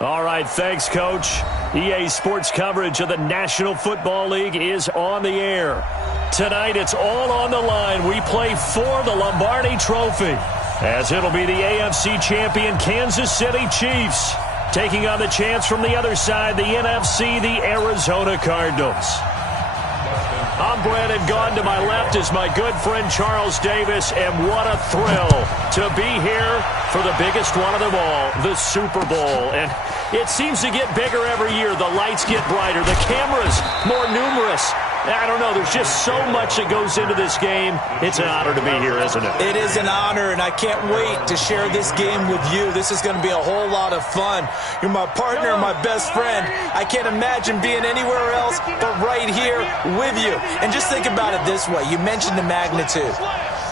All right, thanks, Coach. EA Sports coverage of the National Football League is on the air. Tonight, it's all on the line. We play for the Lombardi Trophy, as it'll be the AFC champion Kansas City Chiefs taking on the chance from the other side, the NFC, the Arizona Cardinals. I'm Brandon Gaughan. To my left is my good friend Charles Davis, and what a thrill to be here for the biggest one of them all, the Super Bowl. And it seems to get bigger every year. The lights get brighter, the cameras more numerous. I don't know, there's just so much that goes into this game. It's an honor to be here, isn't it? It is an honor, and I can't wait to share this game with you. This is going to be a whole lot of fun. You're my partner, my best friend. I can't imagine being anywhere else but right here with you. And just think about it this way. You mentioned the magnitude.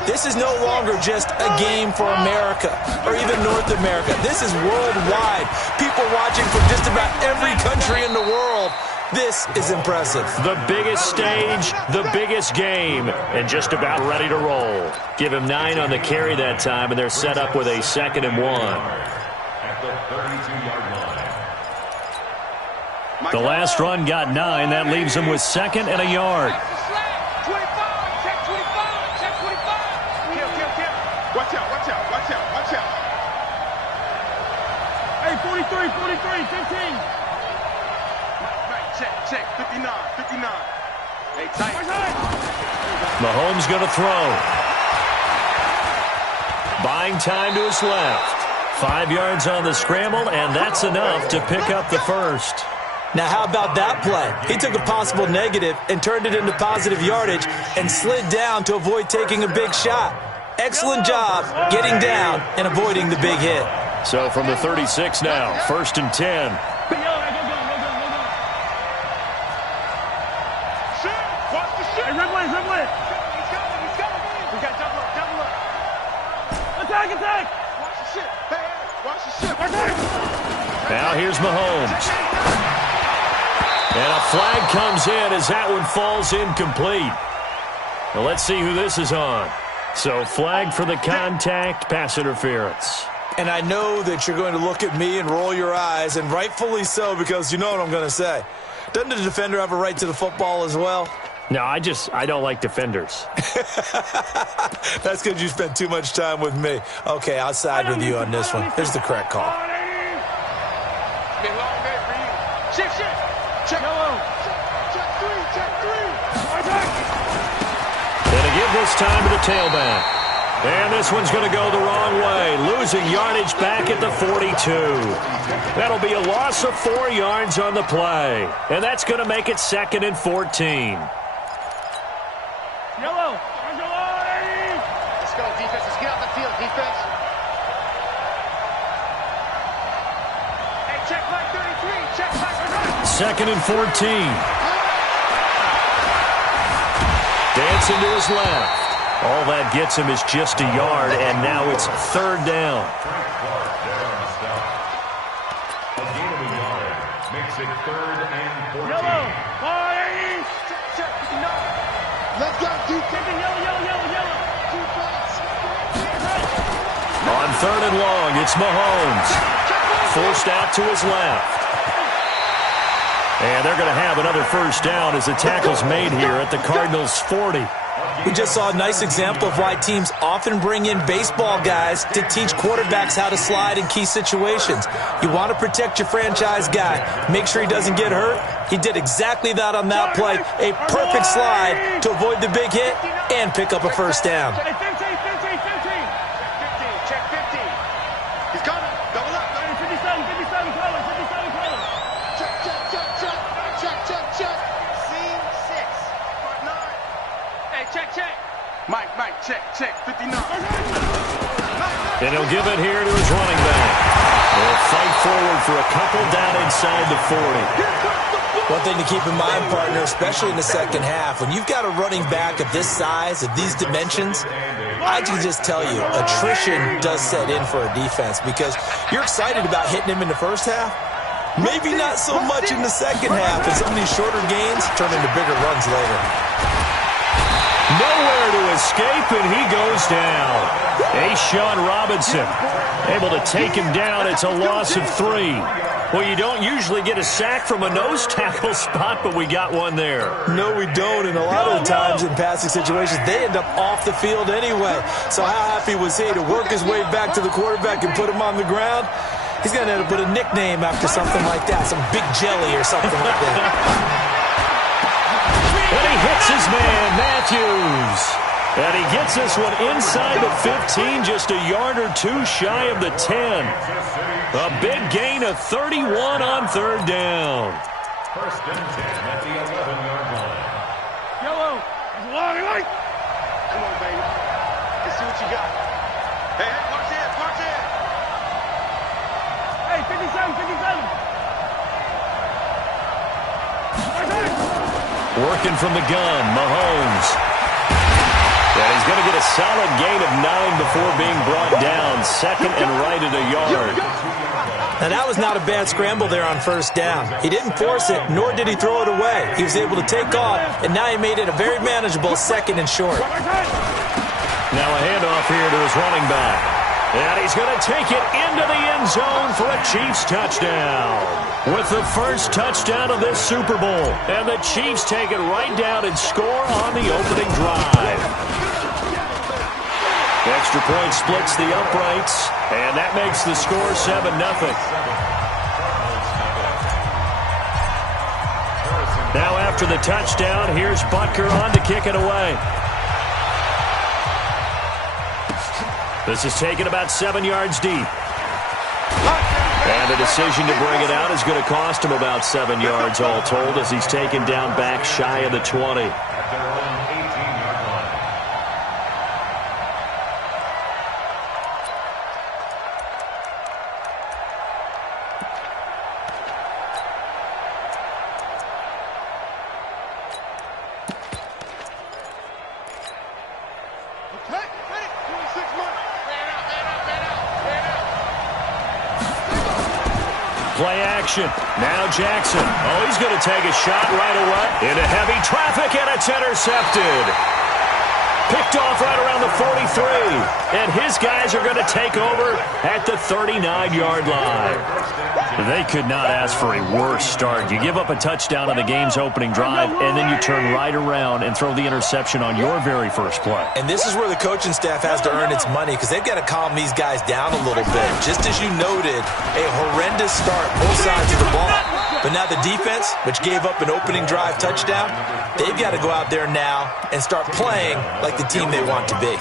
This is no longer just a game for America or even North America. This is worldwide. People watching from just about every country in the world. This is impressive. The biggest stage, the biggest game, and just about ready to roll. Give him 9 on the carry that time, and they're set up with a 2nd and 1. At the 32-yard line. The last run got 9. That leaves him with 2nd and a yard. Watch out. Hey, 43, 15. Check, 59. Hey, tight. Mahomes going to throw. Buying time to his left. 5 yards on the scramble, and that's enough to pick up the first. Now, how about that play? He took a possible negative and turned it into positive yardage and slid down to avoid taking a big shot. Excellent job getting down and avoiding the big hit. So from the 36 now, 1st and 10. Now here's Mahomes. And a flag comes in as that one falls incomplete. Well, let's see who this is on. So flag for the contact, pass interference. And I know that you're going to look at me and roll your eyes, and rightfully so, because you know what I'm going to say. Doesn't the defender have a right to the football as well? No, I don't like defenders. That's because you spent too much time with me. Okay, I'll side with you on this one. Here's the correct call. Gonna give this time to the tailback. And this one's going to go the wrong way, losing yardage back at the 42. That'll be a loss of 4 yards on the play. And that's going to make it 2nd and 14. Yellow. Let's go, defense. Let's get out the field, defense. Hey, check back 33. Check back 2nd and 14. Dancing to his left. All that gets him is just a yard, and now it's 3rd down. A gain of a yard makes it 3rd and 14. Yellow. Let's go, defense. Yellow. On 3rd and long, it's Mahomes. Forced out to his left. And they're going to have another 1st down as the tackle's made here at the Cardinals' 40. We just saw a nice example of why teams often bring in baseball guys to teach quarterbacks how to slide in key situations. You want to protect your franchise guy. Make sure he doesn't get hurt. He did exactly that on that play. A perfect slide to avoid the big hit and pick up a 1st down. 15. Check 50. He's coming. Double up. 57 colors. Check. Scene 6. 9. Hey, check. Mike, check. 59. And he'll give it here to his running back. They'll fight forward for a couple down inside the 40. One thing to keep in mind, partner, especially in the second half, when you've got a running back of this size, of these dimensions, I can just tell you, attrition does set in for a defense because you're excited about hitting him in the first half. Maybe not so much in the second half, and some of these shorter gains turn into bigger runs later. Nowhere to escape, and he goes down. Sean Robinson able to take him down. It's a loss of 3. Well, you don't usually get a sack from a nose tackle spot, but we got one there. No, we don't, and a lot of the times in passing situations, they end up off the field anyway. So how happy was he to work his way back to the quarterback and put him on the ground? He's going to end up with a nickname after something like that, some Big Jelly or something like that. And he hits his man, Matthews. And he gets this one inside the 15, just a yard or 2 shy of the 10. A big gain of 31 on 3rd down. First and 10 at the 11-yard line. Yellow. Long. Come on, baby. Let's see what you got. Hey, march in, march in. Hey, 57. Working from the gun, Mahomes. And he's going to get a solid gain of 9 before being brought down. 2nd and right at a yard. Now, that was not a bad scramble there on 1st down. He didn't force it, nor did he throw it away. He was able to take off, and now he made it a very manageable 2nd and short. Now a handoff here to his running back. And he's going to take it into the end zone for a Chiefs touchdown. With the first touchdown of this Super Bowl. And the Chiefs take it right down and score on the opening drive. Extra point splits the uprights, and that makes the score 7-0. Now after the touchdown, here's Butker on to kick it away. This is taken about 7 yards deep. And the decision to bring it out is going to cost him about 7 yards all told as he's taken down back shy of the 20. Play action. Now Jackson. Oh, he's going to take a shot right away. Into heavy traffic, and it's intercepted. Picked off right around the 43. And his guys are going to take over at the 39-yard line. They could not ask for a worse start. You give up a touchdown on the game's opening drive, and then you turn right around and throw the interception on your very first play. And this is where the coaching staff has to earn its money because they've got to calm these guys down a little bit. Just as you noted, a horrendous start both sides of the ball. But now the defense, which gave up an opening drive touchdown, they've got to go out there now and start playing like the team they want to be.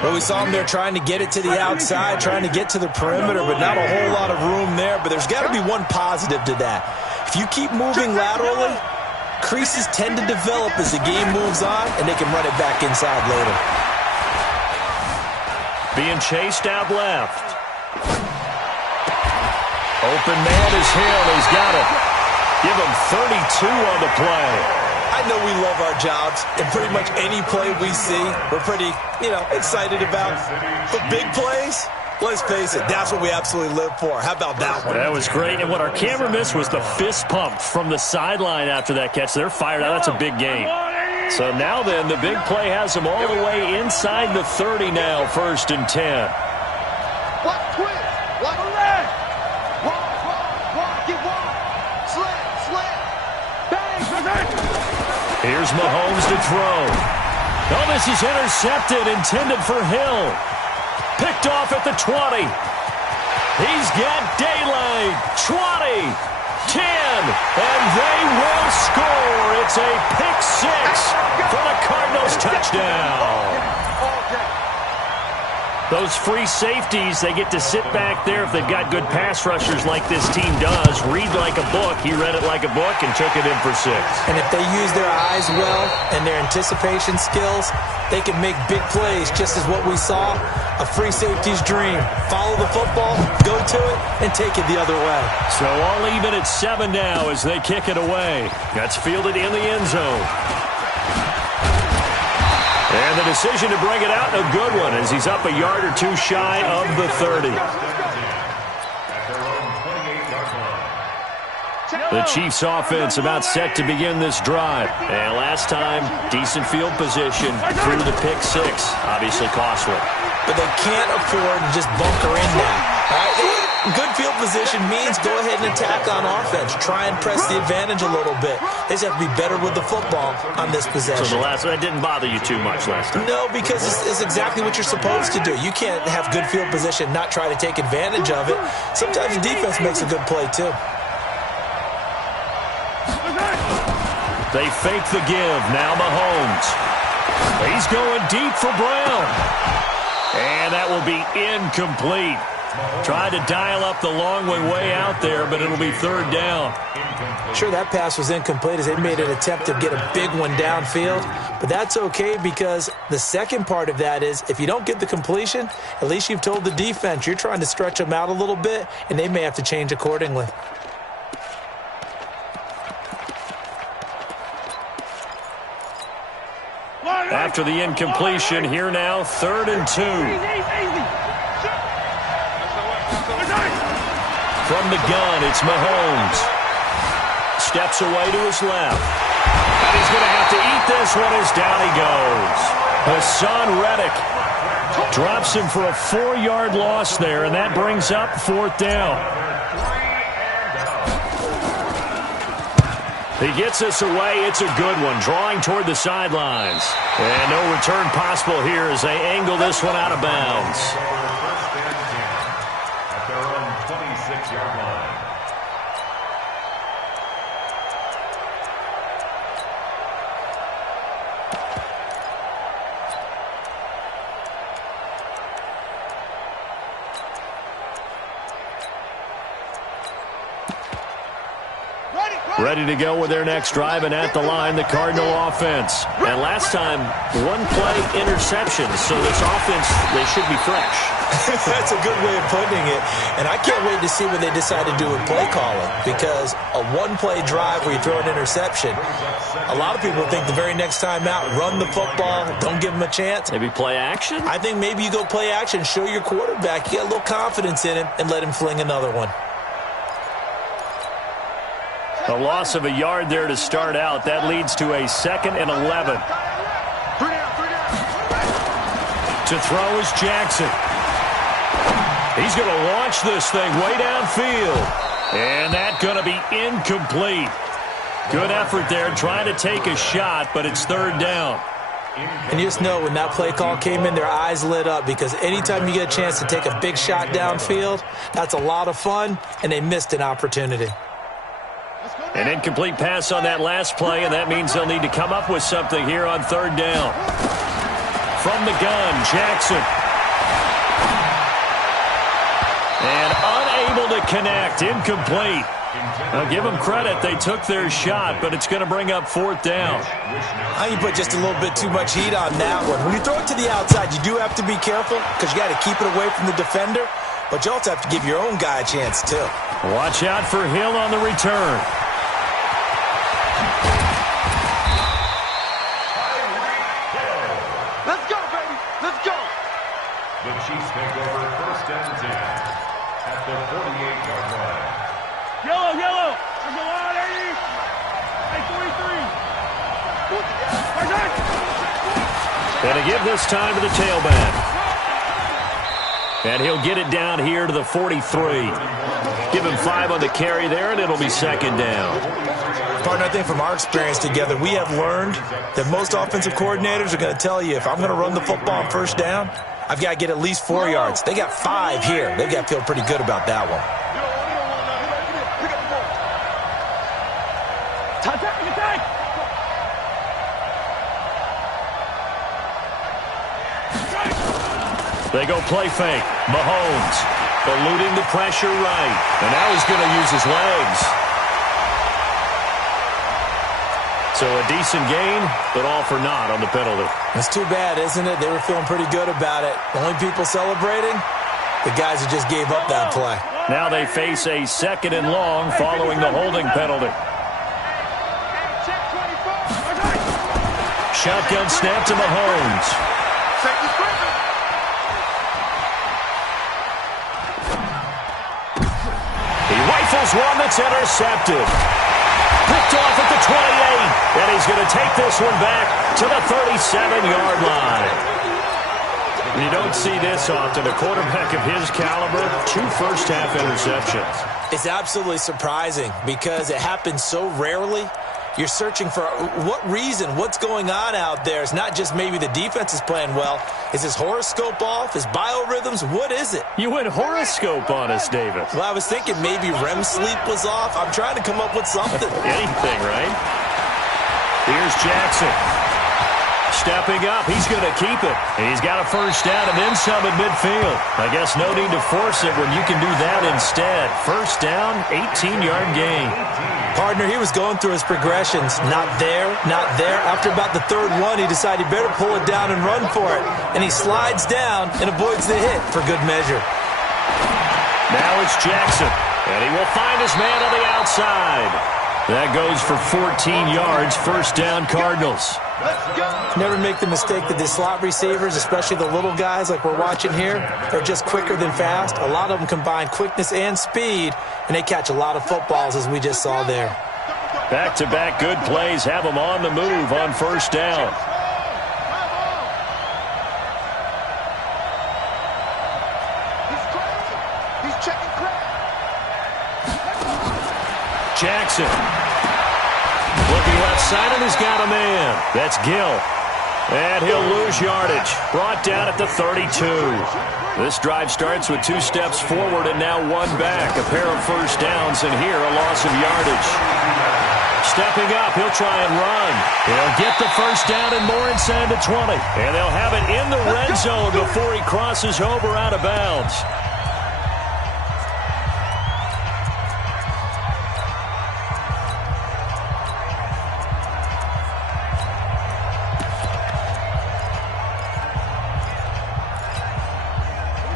Well, we saw them there trying to get it to the outside, trying to get to the perimeter, but not a whole lot of room there. But there's got to be one positive to that. If you keep moving laterally, creases tend to develop as the game moves on, and they can run it back inside later. Being chased out left. Open man is Hill. He's got it. Give him 32 on the play. I know we love our jobs, and pretty much any play we see, we're pretty, excited about. But big plays, let's face it, that's what we absolutely live for. How about that one? That was great, and what our camera missed was the fist pump from the sideline after that catch. They're fired out. That's a big game. So now then, the big play has them all the way inside the 30 now, 1st and 10. Block twist. Block left. Walk, get walk. Slant. Bang. Here's Mahomes to throw. Oh, this is intercepted, intended for Hill. Picked off at the 20. He's got daylight. 20, 10, and they will score. It's a pick 6 for the Cardinals touchdown. Those free safeties, they get to sit back there if they've got good pass rushers like this team does. Read like a book. He read it like a book and took it in for 6. And if they use their eyes well and their anticipation skills, they can make big plays, just as what we saw. A free safety's dream. Follow the football, go to it, and take it the other way. So all even at 7 now as they kick it away. That's fielded in the end zone. And the decision to bring it out, a good one, as he's up a yard or 2 shy of the 30. At their own 28-yard line. The Chiefs offense about set to begin this drive. And last time, decent field position through the pick six. Obviously costly. But they can't afford to just bunker in now. All right? Good field position means go ahead and attack on offense. Try and press the advantage a little bit. They just have to be better with the football on this possession. So the last one didn't bother you too much last time? No, because it's exactly what you're supposed to do. You can't have good field position, not try to take advantage of it. Sometimes the defense makes a good play, too. They fake the give. Now Mahomes. He's going deep for Brown. And that will be incomplete. Tried to dial up the long way out there, but it'll be third down. Sure, that pass was incomplete as they made an attempt to get a big one downfield. But that's okay because the second part of that is if you don't get the completion, at least you've told the defense you're trying to stretch them out a little bit, and they may have to change accordingly. After the incompletion, here now, 3rd and 2. From the gun, it's Mahomes. Steps away to his left. And he's going to have to eat this one as down he goes. Hassan Reddick drops him for a 4-yard loss there, and that brings up 4th down. He gets this away. It's a good one, drawing toward the sidelines. And no return possible here as they angle this one out of bounds. At their own 26-yard line. Ready to go with their next drive, and at the line, the Cardinal offense. And last time, 1-play interception, so this offense, they should be fresh. That's a good way of putting it. And I can't wait to see what they decide to do with play calling, because a 1-play drive where you throw an interception, a lot of people think the very next time out, run the football, don't give them a chance. Maybe play action? I think maybe you go play action, show your quarterback, you get a little confidence in him, and let him fling another one. A loss of a yard there to start out. That leads to a 2nd and 11. To throw is Jackson. He's going to launch this thing way downfield. And that's going to be incomplete. Good effort there trying to take a shot, but it's 3rd down. And you just know when that play call came in, their eyes lit up because anytime you get a chance to take a big shot downfield, that's a lot of fun, and they missed an opportunity. An incomplete pass on that last play, and that means they'll need to come up with something here on 3rd down. From the gun, Jackson. And unable to connect, incomplete. Now give them credit, they took their shot, but it's going to bring up 4th down. You put just a little bit too much heat on that one. When you throw it to the outside, you do have to be careful because you got to keep it away from the defender, but you also have to give your own guy a chance too. Watch out for Hill on the return. Let's go, baby. Let's go. The Chiefs take over 1st and 10 at the 48-yard line. Yellow. There's a lot, 80. Hey, 43. Gonna give this time to the tailback. And he'll get it down here to the 43. Give him 5 on the carry there, and it'll be 2nd down. Partner, I think from our experience together, we have learned that most offensive coordinators are going to tell you, if I'm going to run the football on 1st down, I've got to get at least 4 yards. They got 5 here. They've got to feel pretty good about that one. They go play fake. Mahomes eluding the pressure right. And now he's going to use his legs. So a decent gain, but all for naught on the penalty. That's too bad, isn't it? They were feeling pretty good about it. The only people celebrating, the guys who just gave up that play. Now they face a 2nd and long following the holding penalty. Shotgun snap to Mahomes. He rifles one that's intercepted. Picked off at the 28. And he's going to take this one back to the 37-yard line. You don't see this often. A quarterback of his caliber, 2 first-half interceptions. It's absolutely surprising because it happens so rarely. You're searching for what reason, what's going on out there. It's not just maybe the defense is playing well. Is his horoscope off? His biorhythms? What is it? You went horoscope on us, David. Well, I was thinking maybe REM sleep was off. I'm trying to come up with something. Anything, right? Here's Jackson. Stepping up, he's going to keep it. He's got a first down and then some at midfield. I guess no need to force it when you can do that instead. First down, 18-yard gain. Partner, he was going through his progressions. Not there, not there. After about the third one, he decided he better pull it down and run for it. And he slides down and avoids the hit for good measure. Now it's Jackson, and he will find his man on the outside. That goes for 14 yards, first down Cardinals. Never make the mistake that the slot receivers, especially the little guys like we're watching here, are just quicker than fast. A lot of them combine quickness and speed, and they catch a lot of footballs as we just saw there. Back-to-back good plays have them on the move on first down. He's checking crack. Jackson. Looking left side, and he's got a man. That's Gill. And he'll lose yardage. Brought down at the 32. This drive starts with 2 steps forward and now 1 back. A pair of first downs, and here a loss of yardage. Stepping up, he'll try and run. He'll get the first down and more inside the 20. And they'll have it in the red zone before he crosses over out of bounds.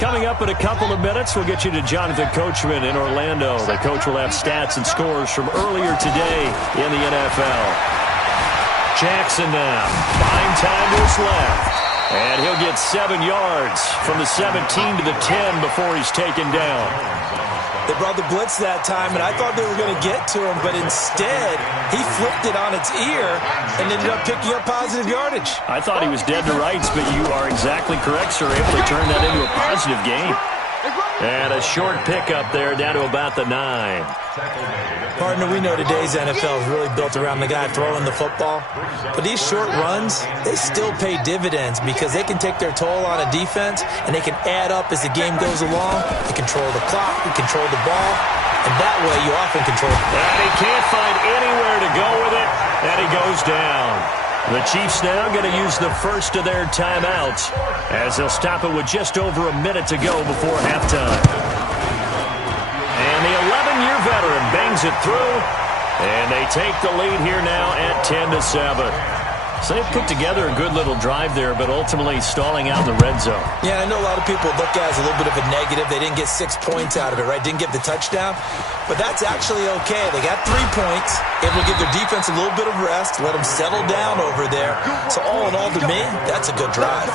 Coming up in a couple of minutes, we'll get you to Jonathan Coachman in Orlando. The coach will have stats and scores from earlier today in the NFL. Jackson now. Fine time to his left. And he'll get 7 yards from the 17 to the 10 before he's taken down. They brought the blitz that time, and I thought they were going to get to him, but instead, he flipped it on its ear and ended up picking up positive yardage. I thought he was dead to rights, but you are exactly correct, sir. Able to turn that into a positive gain. And a short pickup there down to about the 9. Partner, we know today's NFL is really built around the guy throwing the football. But these short runs, they still pay dividends because they can take their toll on a defense and they can add up as the game goes along. They control the clock, they control the ball, and that way you often control it. And he can't find anywhere to go with it, and he goes down. The Chiefs now going to use the first of their timeouts as they'll stop it with just over a minute to go before halftime. And the 11-year veteran bangs it through, and they take the lead here now at 10-7. So they put together a good little drive there, but ultimately stalling out in the red zone. Yeah, I know a lot of people look at it as a little bit of a negative. They didn't get 6 points out of it, right? Didn't get the touchdown. But that's actually okay. They got 3 points. Able to give their defense a little bit of rest, let them settle down over there. So all in all, to me, that's a good drive.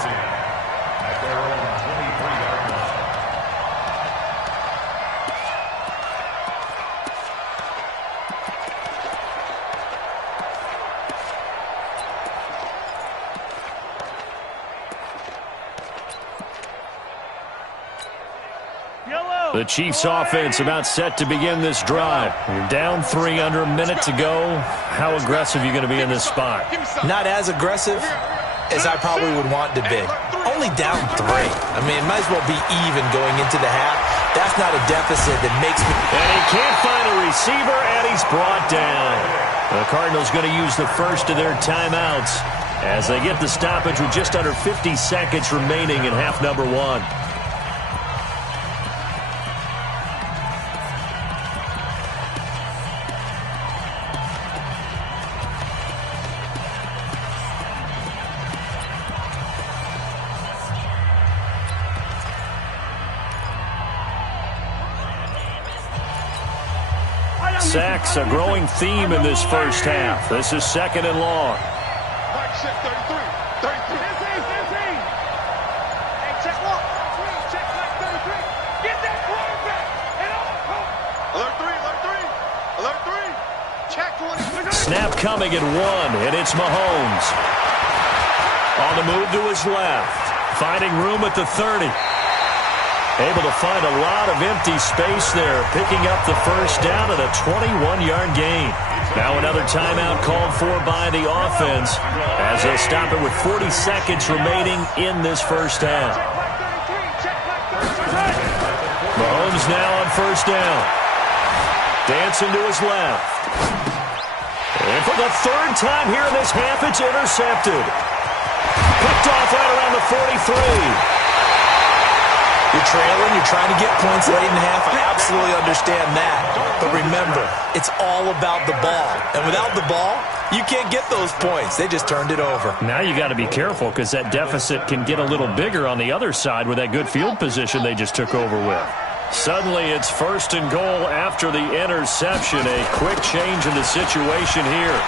The Chiefs offense about set to begin this drive. You're down 3 under a minute to go. How aggressive are you going to be in this spot? Not as aggressive as I probably would want to be. Only down 3. I mean, it might as well be even going into the half. That's not a deficit that makes me... And he can't find a receiver, and he's brought down. The Cardinals going to use the first of their timeouts as they get the stoppage with just under 50 seconds remaining in half number 1. Sacks, a growing theme in this first half. This is 2nd and long. Mike set 33. 33. 15. Hey, check one. Check Mike 33. Get that quarterback. And all. Alert 3. Alert 3. Alert 3. Check 24. coming at 1, and it's Mahomes. On the move to his left, finding room at the 30. Able to find a lot of empty space there, picking up the first down at a 21-yard gain. Now another timeout called for by the offense as they'll stop it with 40 seconds remaining in this first half. Mahomes now on first down. Dancing to his left. And for the third time here in this half, it's intercepted. Picked off right around the 43. You're trailing, you're trying to get points late in the half. I absolutely understand that. But remember, it's all about the ball. And without the ball, you can't get those points. They just turned it over. Now you got to be careful because that deficit can get a little bigger on the other side with that good field position they just took over with. Suddenly it's first and goal after the interception. A quick change in the situation here.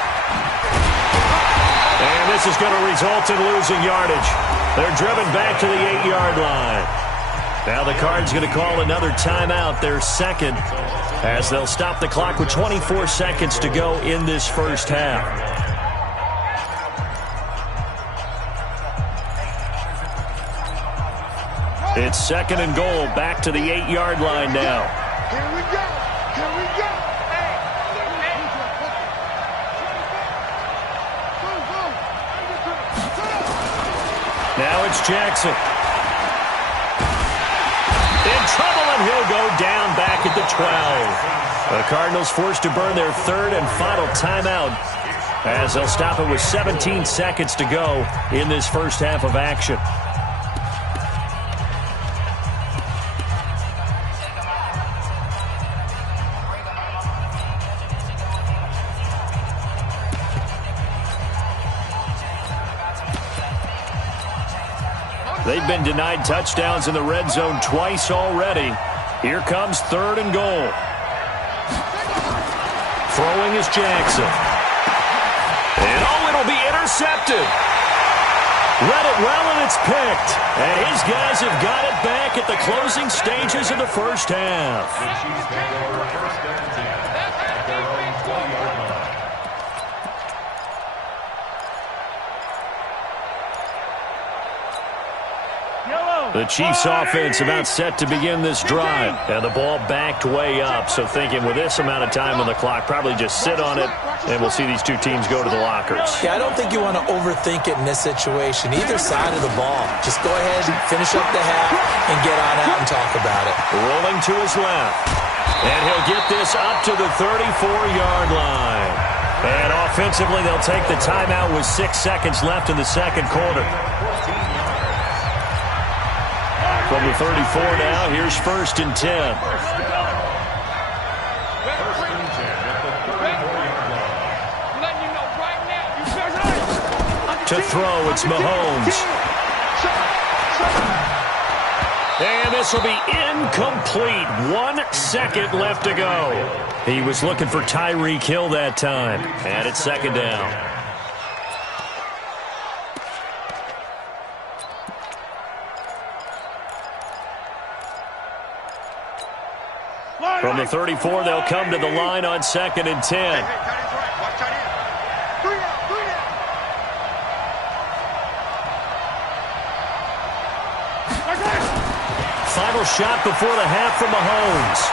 And this is going to result in losing yardage. They're driven back to the 8-yard line. Now the Cards going to call another timeout, their second, as they'll stop the clock with 24 seconds to go in this first half. It's second and goal, back to the 8-yard line now. Here we go. Here we go. Now it's Jackson. In trouble, and he'll go down back at the 12. The Cardinals forced to burn their third and final timeout as they'll stop it with 17 seconds to go in this first half of action. They've been denied touchdowns in the red zone twice already. Here comes third and goal. Throwing is Jackson. And it'll be intercepted. Read it well, and it's picked. And his guys have got it back at the closing stages of the first half. The Chiefs offense about set to begin this drive. And the ball backed way up. So thinking with this amount of time on the clock, probably just sit on it, and we'll see these two teams go to the lockers. Yeah, I don't think you want to overthink it in this situation. Either side of the ball. Just go ahead and finish up the half and get on out and talk about it. Rolling to his left. And he'll get this up to the 34-yard line. And offensively, they'll take the timeout with 6 seconds left in the second quarter. From the 34 now, here's first and 10. To throw, it's Mahomes. And this will be incomplete. 1 second left to go. He was looking for Tyreek Hill that time. And it's second down. From the 34, they'll come to the line on second and 10. Final shot before the half from Mahomes.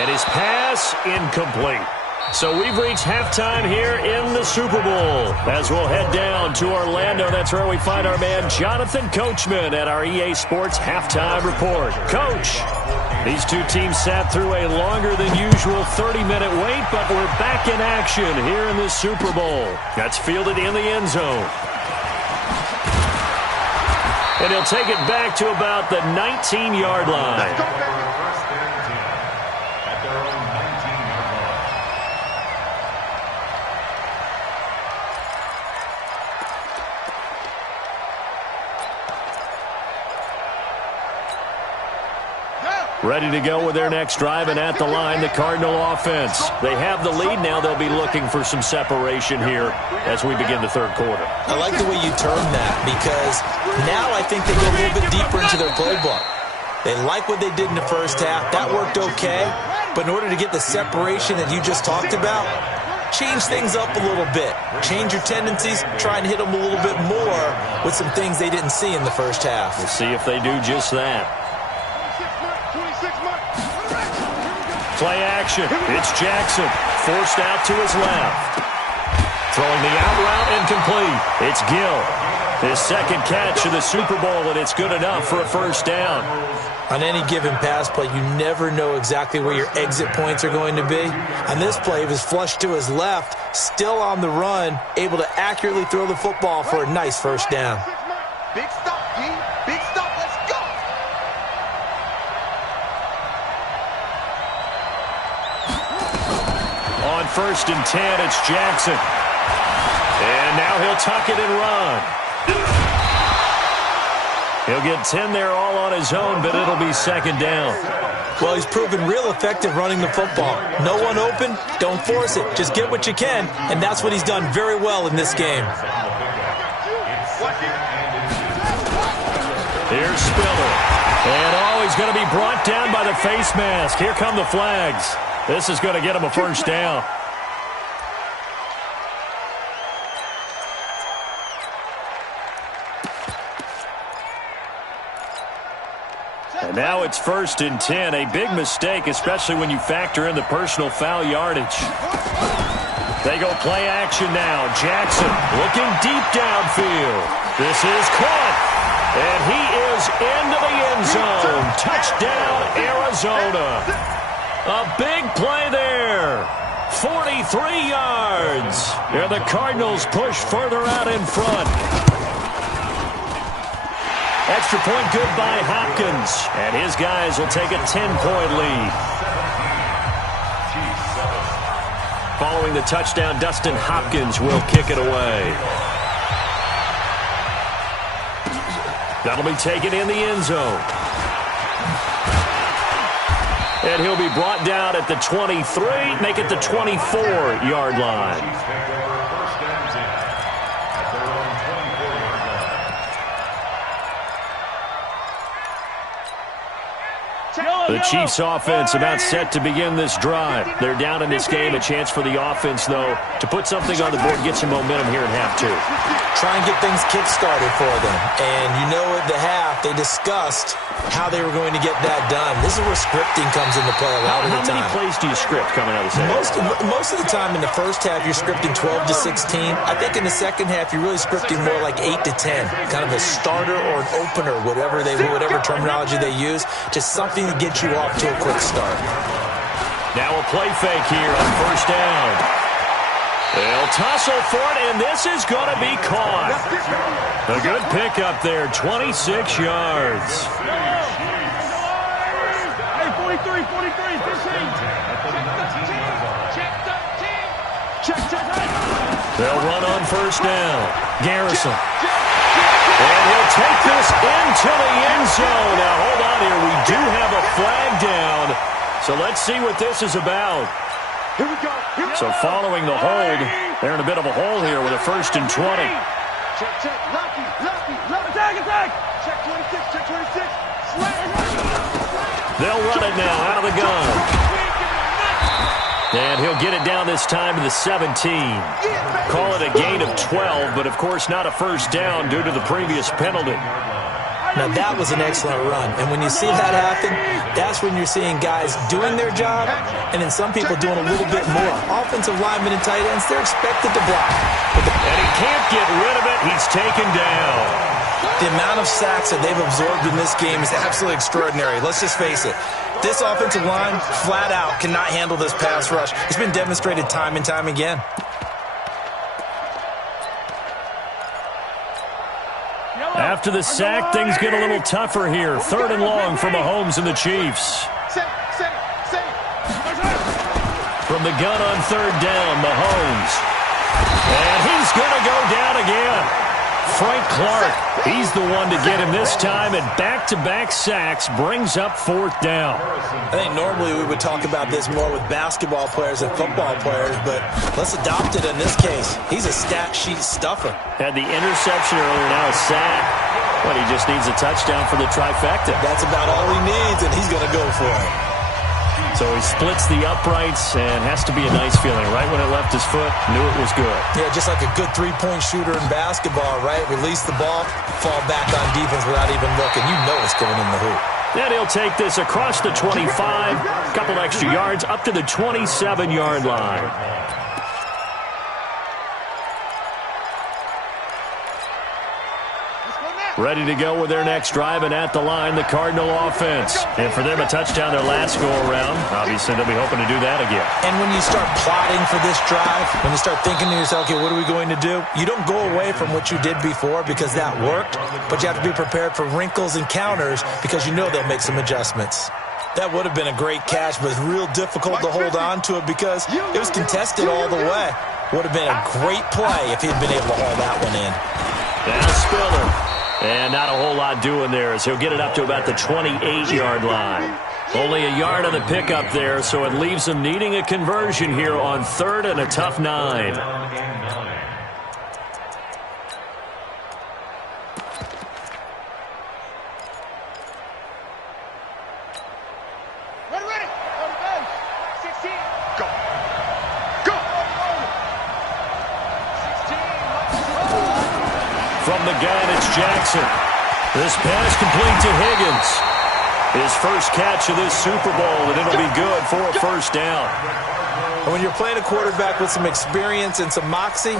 And his pass incomplete. So we've reached halftime here in the Super Bowl. As we'll head down to Orlando, that's where we find our man Jonathan Coachman at our EA Sports Halftime Report. Coach, these two teams sat through a longer than usual 30-minute wait, but we're back in action here in the Super Bowl. That's fielded in the end zone. And he'll take it back to about the 19-yard line. Ready to go with their next drive, and at the line, the Cardinal offense. They have the lead now. They'll be looking for some separation here as we begin the third quarter. I like the way you term that, because now I think they go a little bit deeper into their playbook. They like what they did in the first half. That worked okay. But in order to get the separation that you just talked about, change things up a little bit. Change your tendencies. Try and hit them a little bit more with some things they didn't see in the first half. We'll see if they do just that. 26 months. Play action. It's Jackson. Forced out to his left. Throwing the out route incomplete. It's Gill. His second catch of the Super Bowl, and it's good enough for a first down. On any given pass play, you never know exactly where your exit points are going to be. On this play, he was flushed to his left, still on the run, able to accurately throw the football for a nice first down. Big stop, D. Big stop. Let's go. On 1st and 10, it's Jackson. And now he'll tuck it and run. He'll get 10 there all on his own, but it'll be second down. Well, he's proven real effective running the football. No one open, don't force it. Just get what you can, and that's what he's done very well in this game. Here's Spiller. And, he's going to be brought down by the face mask. Here come the flags. This is going to get him a first down. And now it's 1st and 10. A big mistake, especially when you factor in the personal foul yardage. They go play action now. Jackson looking deep downfield. This is caught. And he is into the end zone. Touchdown, Arizona. A big play there. 43 yards. And the Cardinals push further out in front. Extra point good by Hopkins. And his guys will take a 10-point lead. Following the touchdown, Dustin Hopkins will kick it away. That'll be taken in the end zone. And he'll be brought down at the 23, make it the 24-yard line. The Chiefs offense about set to begin this drive. They're down in this game. A chance for the offense, though, to put something on the board, get some momentum here in half two. Try and get things kick-started for them. And you know at the half, they discussed how they were going to get that done. This is where scripting comes into play a lot of the time. How many plays do you script coming out of the second? Most of the time in the first half, you're scripting 12 to 16. I think in the second half, you're really scripting more like 8 to 10. Kind of a starter or an opener, whatever terminology they use. Just something to get you off to a quick start. Now a play fake here on first down. They'll tussle for it, and this is going to be caught. A good pickup there, 26 yards. Hey, 43, 15. Check 13. They'll run on first down. Garrison. And he'll take this into the end zone. Now, hold on here. We do have a flag down. So let's see what this is about. Here we go. So following the hold, they're in a bit of a hole here with a 1st and 20. Check. Lucky. Attack. Check 26. They'll run it now out of the gun. And he'll get it down this time to the 17. Call it a gain of 12, but of course not a first down due to the previous penalty. Now, that was an excellent run. And when you see that happen, that's when you're seeing guys doing their job and then some people doing a little bit more. Offensive linemen and tight ends, they're expected to block. And he can't get rid of it. He's taken down. The amount of sacks that they've absorbed in this game is absolutely extraordinary. Let's just face it. This offensive line, flat out, cannot handle this pass rush. It's been demonstrated time and time again. After the sack, things get a little tougher here. 3rd and long for Mahomes and the Chiefs. From the gun on 3rd down, Mahomes. And he's going to go down again. Frank Clark, he's the one to get him this time, and back-to-back sacks brings up 4th down. I think normally we would talk about this more with basketball players and football players, but let's adopt it in this case. He's a stat sheet stuffer. Had the interception earlier, now a sack. But he just needs a touchdown for the trifecta. That's about all he needs, and he's going to go for it. So he splits the uprights and has to be a nice feeling. Right when it left his foot, knew it was good. Yeah, just like a good three-point shooter in basketball, right? Release the ball, fall back on defense without even looking. You know it's going in the hoop. And he'll take this across the 25, couple extra yards, up to the 27-yard line. Ready to go with their next drive, and at the line, the Cardinal offense. And for them, a touchdown their last go-around. Obviously, they'll be hoping to do that again. And when you start plotting for this drive, when you start thinking to yourself, okay, what are we going to do? You don't go away from what you did before because that worked, but you have to be prepared for wrinkles and counters because you know they'll make some adjustments. That would have been a great catch, but it's real difficult to hold on to it because it was contested all the way. Would have been a great play if he'd been able to haul that one in. Now Spiller. And not a whole lot doing there as he'll get it up to about the 28-yard line. Only a yard on the pickup there, so it leaves him needing a conversion here on 3rd and a tough 9. Ready. 16. Go. Go. 16. From the gun, it's Jackson. This pass complete to Higgins. His first catch of this Super Bowl, and it'll be good for a first down. And when you're playing a quarterback with some experience and some moxie,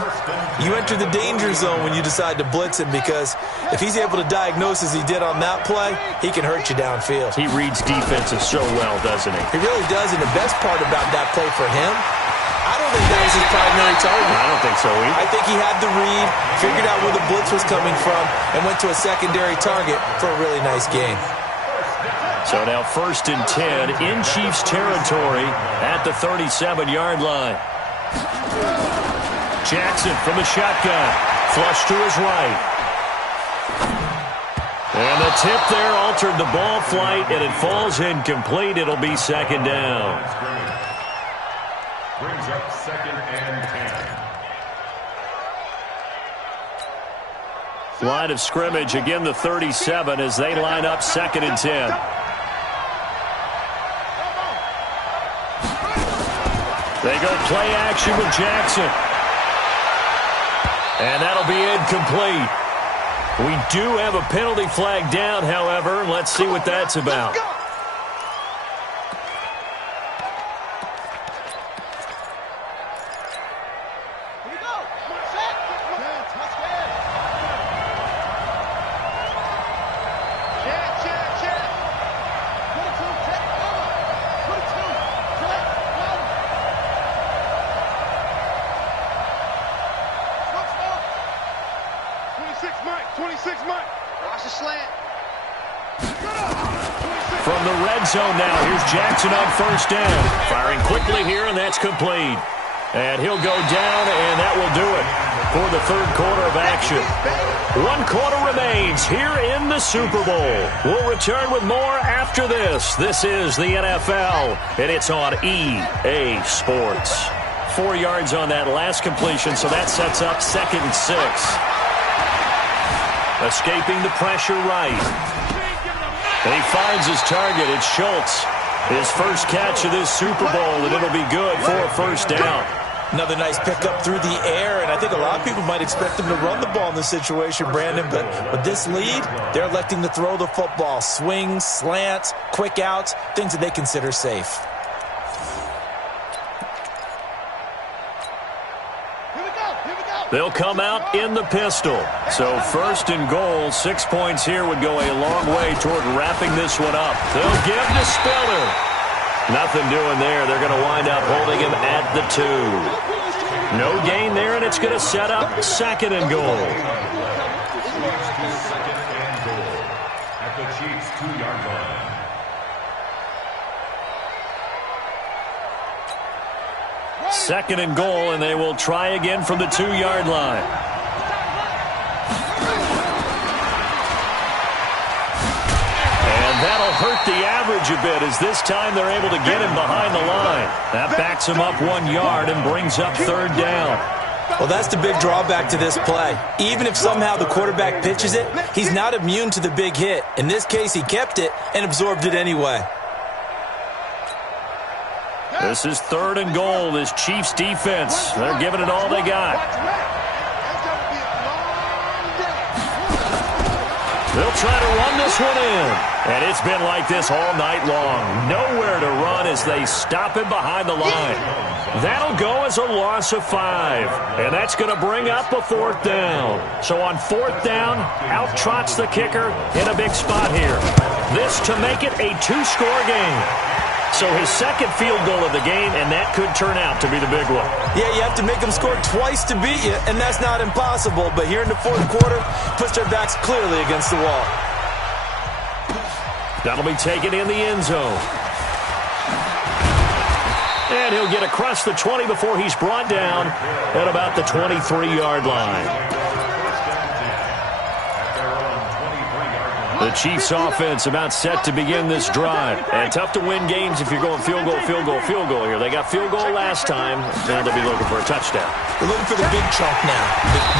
you enter the danger zone when you decide to blitz him because if he's able to diagnose as he did on that play, he can hurt you downfield. He reads defenses so well, doesn't he? He really does, and the best part about that play for him, I don't think that was his primary target. I don't think so either. I think he had the read, figured out where the blitz was coming from, and went to a secondary target for a really nice gain. So now 1st and 10 in Chiefs territory at the 37-yard line. Jackson from the shotgun. Flush to his right. And the tip there altered the ball flight, and it falls incomplete. It'll be 2nd down. Brings up 2nd and 10. Line of scrimmage, again the 37 as they line up 2nd and 10. They go play action with Jackson. And that'll be incomplete. We do have a penalty flag down, however. Let's see what that's about. From the red zone now, here's Jackson on 1st down. Firing quickly here, and that's complete. And he'll go down, and that will do it for the 3rd quarter of action. 1 quarter remains here in the Super Bowl. We'll return with more after this. This is the NFL, and it's on EA Sports. 4 yards on that last completion, so that sets up 2nd and 6. Escaping the pressure right. And he finds his target. It's Schultz. His first catch of this Super Bowl, and it'll be good for a first down. Another nice pickup through the air, and I think a lot of people might expect him to run the ball in this situation, Brandon, but with this lead, they're electing to throw the football. Swings, slants, quick outs, things that they consider safe. They'll come out in the pistol. So 1st and goal, 6 points here would go a long way toward wrapping this one up. They'll give to Spiller. Nothing doing there. They're going to wind up holding him at the 2. No gain there, and it's going to set up 2nd and goal. Second and goal at the Chiefs' 2-yard line. Second and goal, and they will try again from the 2-yard line. And that'll hurt the average a bit as this time they're able to get him behind the line. That backs him up 1 yard and brings up 3rd down. Well, that's the big drawback to this play. Even if somehow the quarterback pitches it, he's not immune to the big hit. In this case, he kept it and absorbed it anyway. This is 3rd and goal. This Chiefs defense, they're giving it all they got. They'll try to run this one in. And it's been like this all night long. Nowhere to run as they stop him behind the line. That'll go as a loss of 5. And that's going to bring up a 4th down. So on 4th down, out trots the kicker in a big spot here. This to make it a 2-score game. So his 2nd field goal of the game, and that could turn out to be the big one. Yeah, you have to make them score twice to beat you, and that's not impossible. But here in the 4th quarter, puts their backs clearly against the wall. That'll be taken in the end zone. And he'll get across the 20 before he's brought down at about the 23-yard line. The Chiefs offense about set to begin this drive. And tough to win games if you're going field goal, field goal, field goal here. They got field goal last time. Now they'll be looking for a touchdown. They're looking for the big chunk now.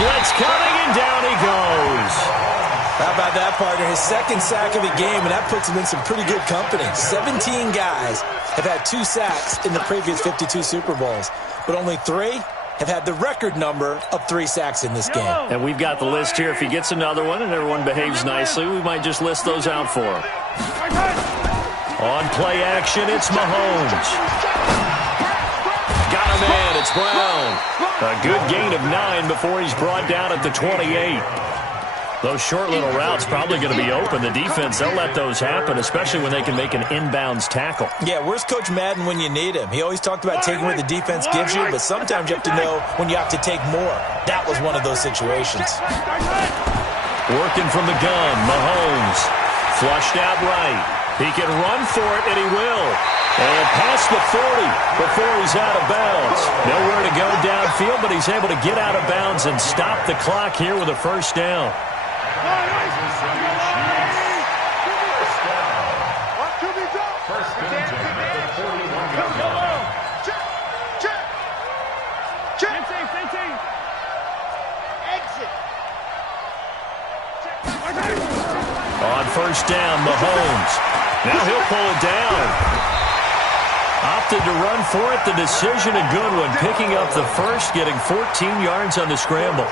Blitz coming, and down he goes. How about that, partner? His 2nd sack of the game, and that puts him in some pretty good company. 17 guys have had 2 sacks in the previous 52 Super Bowls, but only 3 have had the record number of 3 sacks in this game. And we've got the list here. If he gets another one and everyone behaves nicely, we might just list those out for him. On play action, it's Mahomes. Got a man, it's Brown. A good gain of 9 before he's brought down at the 28. Those short little routes probably going to be open. The defense, they'll let those happen, especially when they can make an inbounds tackle. Yeah, where's Coach Madden when you need him? He always talked about taking what the defense gives you, but sometimes you have to know when you have to take more. That was one of those situations. Working from the gun, Mahomes. Flushed out right. He can run for it, and he will. And past the 40 before he's out of bounds. Nowhere to go downfield, but he's able to get out of bounds and stop the clock here with a 1st down. On 1st down, Mahomes. Now he'll pull it down. Opted to run for it. The decision a good one. Picking up the 1st, getting 14 yards on the scramble.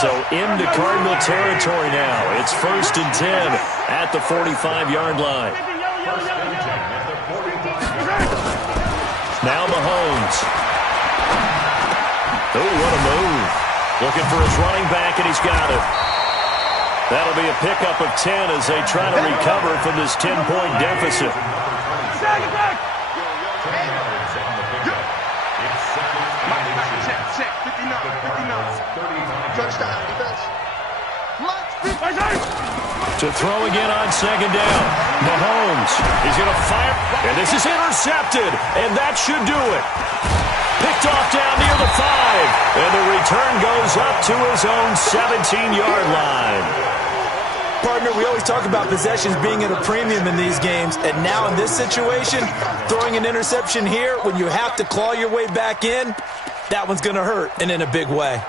So into Cardinal territory now. It's 1st and 10 at the 45-yard line. Now Mahomes. Oh, what a move. Looking for his running back, and he's got it. That'll be a pickup of 10 as they try to recover from this 10-point deficit. To throw again on 2nd down. Mahomes is going to fire, and this is intercepted, and that should do it. Picked off down near the 5, and the return goes up to his own 17-yard line. Partner, we always talk about possessions being at a premium in these games, and now in this situation, throwing an interception here when you have to claw your way back in, that one's going to hurt, and in a big way.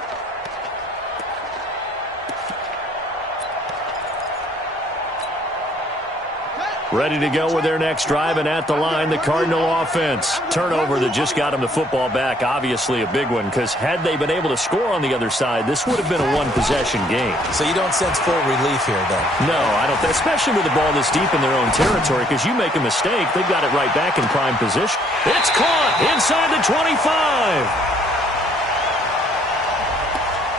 Ready to go with their next drive, and at the line, the Cardinal offense. Turnover that just got them the football back, obviously a big one, because had they been able to score on the other side, this would have been a one-possession game. So you don't sense full relief here, then? No, I don't. Especially with the ball this deep in their own territory, because you make a mistake, they've got it right back in prime position. It's caught inside the 25.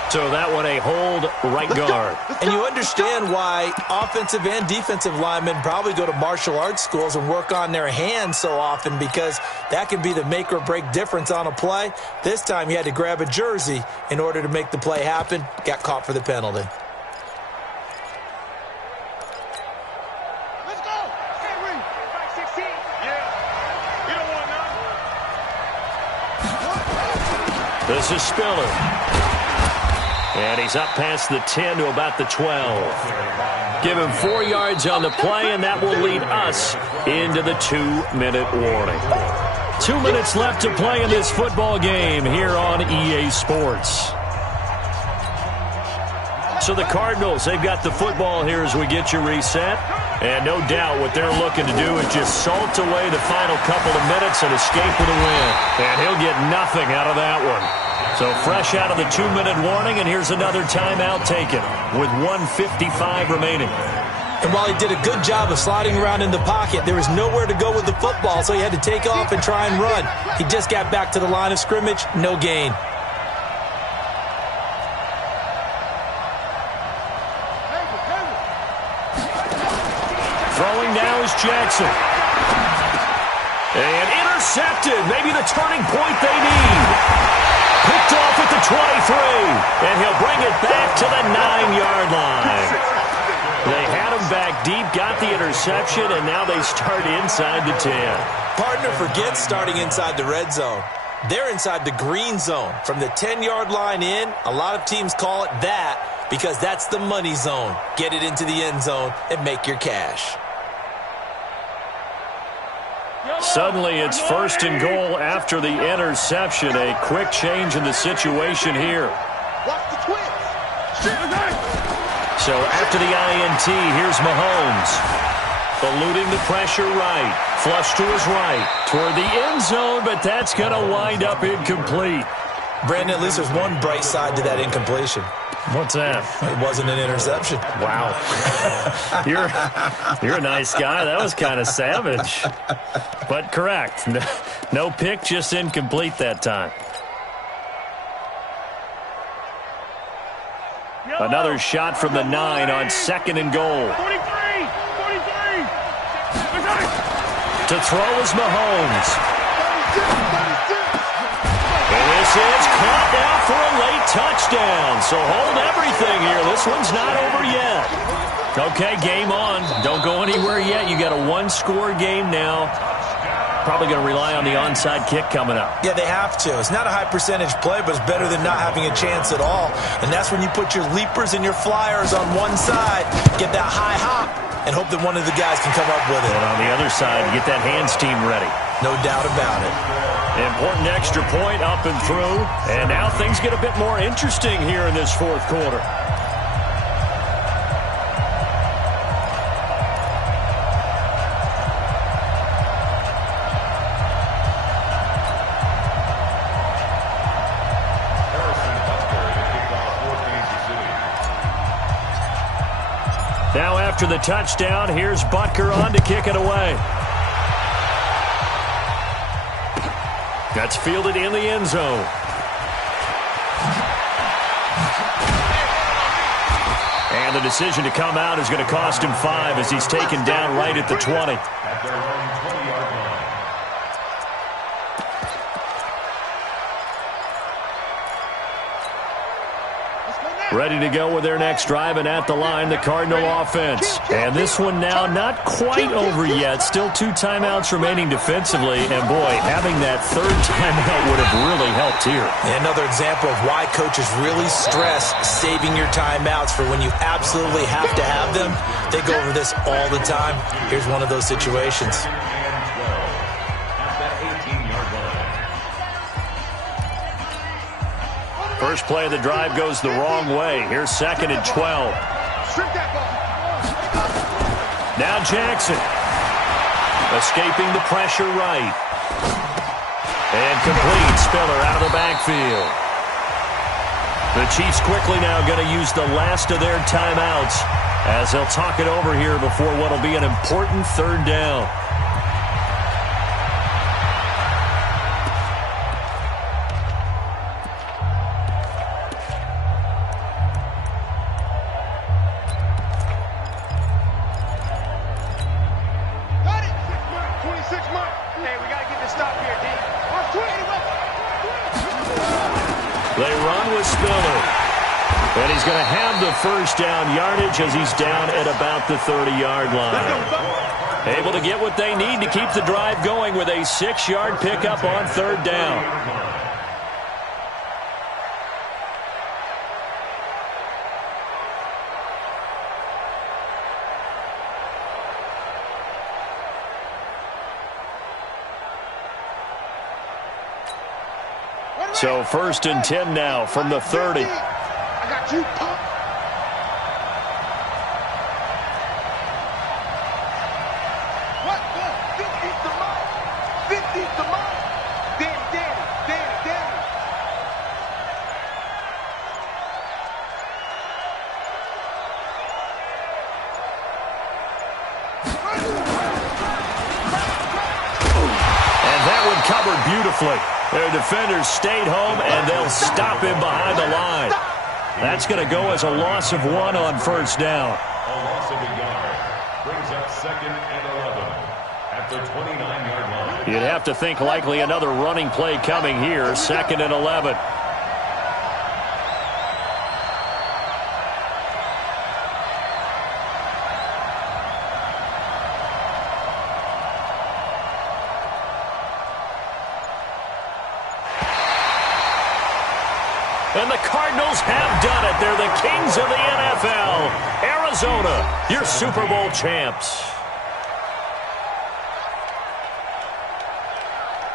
So that one a hold right guard. And you understand why offensive and defensive linemen probably go to martial arts schools and work on their hands so often, because that can be the make or break difference on a play. This time he had to grab a jersey in order to make the play happen. Got caught for the penalty. Let's go. Back 16. Yeah. You don't want none. This is Spiller. And he's up past the 10 to about the 12. Give him 4 yards on the play, and that will lead us into the 2-minute warning. 2 minutes left to play in this football game here on EA Sports. So the Cardinals, they've got the football here as we get you reset. And no doubt what they're looking to do is just salt away the final couple of minutes and escape with a win. And he'll get nothing out of that one. So fresh out of the 2-minute warning, and here's another timeout taken with 1:55 remaining. And while he did a good job of sliding around in the pocket, there was nowhere to go with the football, so he had to take off and try and run. He just got back to the line of scrimmage, no gain. Throwing now is Jackson. And intercepted. Maybe the turning point they need. Picked off at the 23. And he'll bring it back to the 9-yard line. They had him back deep, got the interception, and now they start inside the 10. Partner forgets starting inside the red zone. They're inside the green zone. From the 10-yard line in, a lot of teams call it that because that's the money zone. Get it into the end zone and make your cash. Suddenly it's 1st and goal after the interception. A quick change in the situation here. Watch the twins. So after the INT, here's Mahomes. Eluding the pressure right. Flush to his right. Toward the end zone, but that's going to wind up incomplete. Brandon, at least there's one bright side to that incompletion. What's that? It wasn't an interception. Wow. You're a nice guy. That was kind of savage. But correct. No pick, just incomplete that time. Another shot from the 9 on 2nd and goal. 43. To throw is Mahomes. And this is caught now for a late touchdown. So hold everything here. This one's not over yet. Okay, game on. Don't go anywhere yet. You got a 1-score game now. Probably going to rely on the onside kick coming up. Yeah, they have to. It's not a high percentage play, but it's better than not having a chance at all. And that's when you put your leapers and your flyers on one side, get that high hop, and hope that one of the guys can come up with it. And on the other side, get that hands team ready. No doubt about it. Important extra point up and through. And now things get a bit more interesting here in this 4th quarter. Now after the touchdown, here's Butker on to kick it away. That's fielded in the end zone. And the decision to come out is going to cost him 5 as he's taken down right at the 20. At their own 20-yard line. Ready to go with their next drive, and at the line, the Cardinal offense. And this one now not quite over yet. Still 2 timeouts remaining defensively. And, boy, having that 3rd timeout would have really helped here. Another example of why coaches really stress saving your timeouts for when you absolutely have to have them. They go over this all the time. Here's one of those situations. First play of the drive goes the wrong way. Here's 2nd and 12. Now Jackson. Escaping the pressure right. And complete. Spiller out of the backfield. The Chiefs quickly now going to use the last of their timeouts as they'll talk it over here before what will be an important 3rd down. They run with Spiller. And he's going to have the 1st down yardage as he's down at about the 30-yard line. Able to get what they need to keep the drive going with a 6-yard pickup on 3rd down. So 1st and 10 now from the 30. I got you, punk. covered beautifully. Their defenders stayed home, and they'll stop him behind the line. That's going to go as a loss of 1 on first down. A loss of a yard brings up 2nd and 11 at the 29-yard line. You'd have to think likely another running play coming here, 2nd and 11. And the Cardinals have done it. They're the kings of the NFL. Arizona, your Super Bowl champs.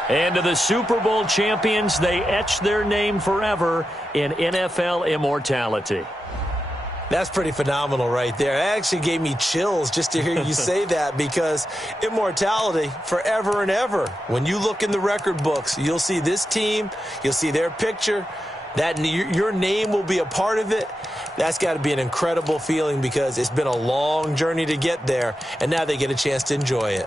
And to the Super Bowl champions, they etch their name forever in NFL immortality. That's pretty phenomenal right there. It actually gave me chills just to hear you say that, because immortality forever and ever. When you look in the record books, you'll see this team, you'll see their picture, that your name will be a part of it. That's got to be an incredible feeling, because it's been a long journey to get there, and now they get a chance to enjoy it.